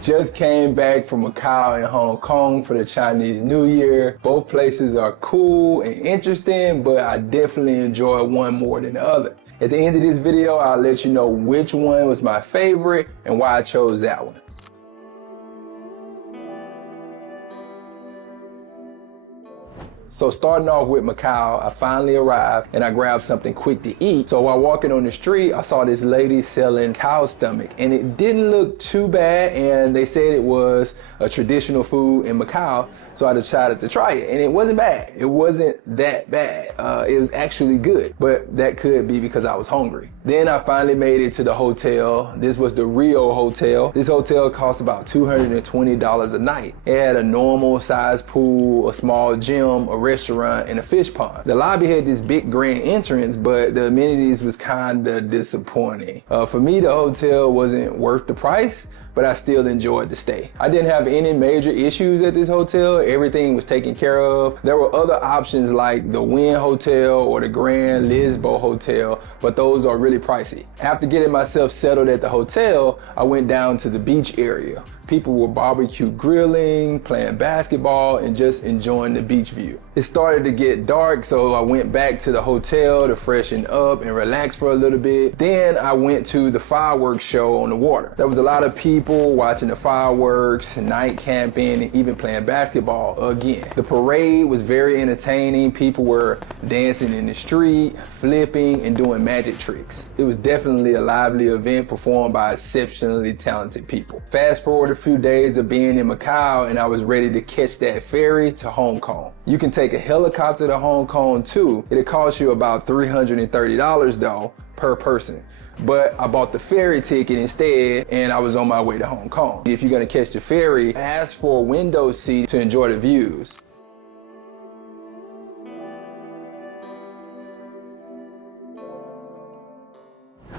Just came back from Macau and Hong Kong for the Chinese New Year. Both places are cool and interesting, but I definitely enjoy one more than the other. At the end of this video, I'll let you know which one was my favorite and why I chose that one. So starting off with Macau, I finally arrived and I grabbed something quick to eat. So while walking on the street, I saw this lady selling cow stomach and it didn't look too bad, and they said it was a traditional food in Macau. So I decided to try it and it wasn't bad. It wasn't that bad. It was actually good, but that could be because I was hungry. Then I finally made it to the hotel. This was the Rio Hotel. This hotel cost about $220 a night. It had a normal size pool, a small gym, a restaurant, and a fish pond. The lobby had this big grand entrance, but the amenities was kind of disappointing. For me, the hotel wasn't worth the price, but I still enjoyed the stay. I didn't have any major issues at this hotel. Everything was taken care of. There were other options like the Wynn Hotel or the Grand Lisboa Hotel, but those are really pricey. After getting myself settled at the hotel, I went down to the beach area. People were barbecue grilling, playing basketball, and just enjoying the beach view. It started to get dark, so I went back to the hotel to freshen up and relax for a little bit. Then I went to the fireworks show on the water. There was a lot of people watching the fireworks, night camping, and even playing basketball again. The parade was very entertaining. People were dancing in the street, flipping, and doing magic tricks. It was definitely a lively event performed by exceptionally talented people. Fast forward a few days of being in Macau and I was ready to catch that ferry to Hong Kong. You can take a helicopter to Hong Kong too. It'll cost you about $330 though per person. But I bought the ferry ticket instead and I was on my way to Hong Kong. If you're gonna catch the ferry, ask for a window seat to enjoy the views.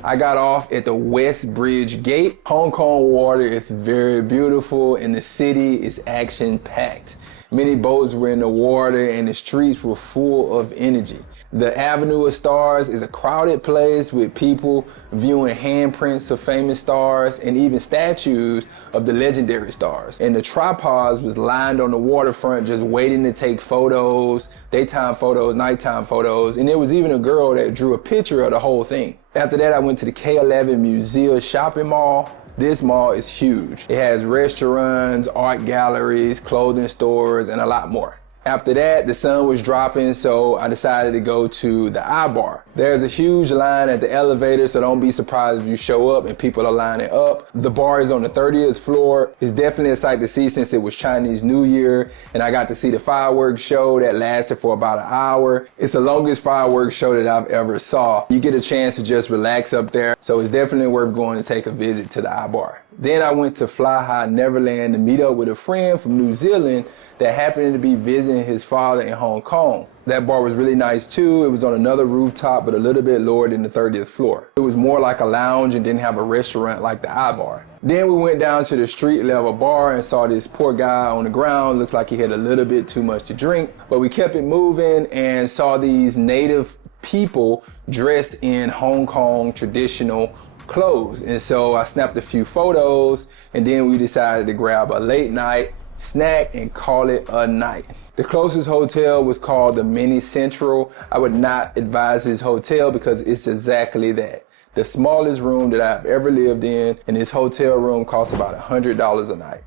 I got off at the West Bridge Gate. Hong Kong water is very beautiful and the city is action-packed. Many boats were in the water and the streets were full of energy. The Avenue of Stars is a crowded place with people viewing handprints of famous stars and even statues of the legendary stars. And the tripods was lined on the waterfront just waiting to take photos, daytime photos, nighttime photos, and there was even a girl that drew a picture of the whole thing. After that, I went to the K11 Museum shopping mall. This mall is huge. It has restaurants, art galleries, clothing stores, and a lot more. After that, the sun was dropping, so I decided to go to the iBar. There's a huge line at the elevator, so don't be surprised if you show up and people are lining up. The bar is on the 30th floor. It's definitely a sight to see since it was Chinese New Year, and I got to see the fireworks show that lasted for about an hour. It's the longest fireworks show that I've ever saw. You get a chance to just relax up there, so it's definitely worth going to take a visit to the iBar. Then I went to Fly High Neverland to meet up with a friend from New Zealand that happened to be visiting his father in Hong Kong. That bar was really nice too. It was on another rooftop, but a little bit lower than the 30th floor. It was more like a lounge and didn't have a restaurant like the iBar. Then we went down to the street level bar and saw this poor guy on the ground. Looks like he had a little bit too much to drink, but we kept it moving and saw these native people dressed in Hong Kong traditional clothes. And so I snapped a few photos and then we decided to grab a late night snack and call it a night. The closest hotel was called the Mini Central. I would not advise this hotel because it's exactly that. The smallest room that I've ever lived in, and this hotel room costs about $100 a night.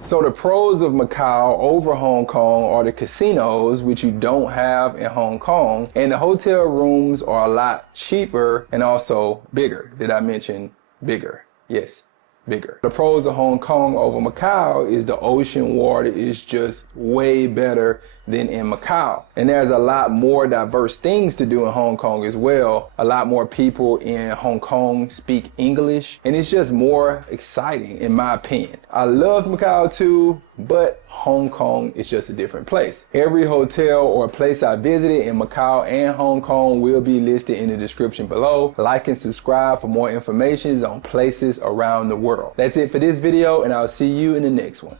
So the pros of Macau over Hong Kong are the casinos, which you don't have in Hong Kong, and the hotel rooms are a lot cheaper and also bigger. Did I mention bigger? Yes, bigger. The pros of Hong Kong over Macau is the ocean water is just way better than in Macau. And there's a lot more diverse things to do in Hong Kong as well. A lot more people in Hong Kong speak English, and it's just more exciting in my opinion. I loved Macau too, but Hong Kong is just a different place. Every hotel or place I visited in Macau and Hong Kong will be listed in the description below. Like and subscribe for more information on places around the world. That's it for this video, and I'll see you in the next one.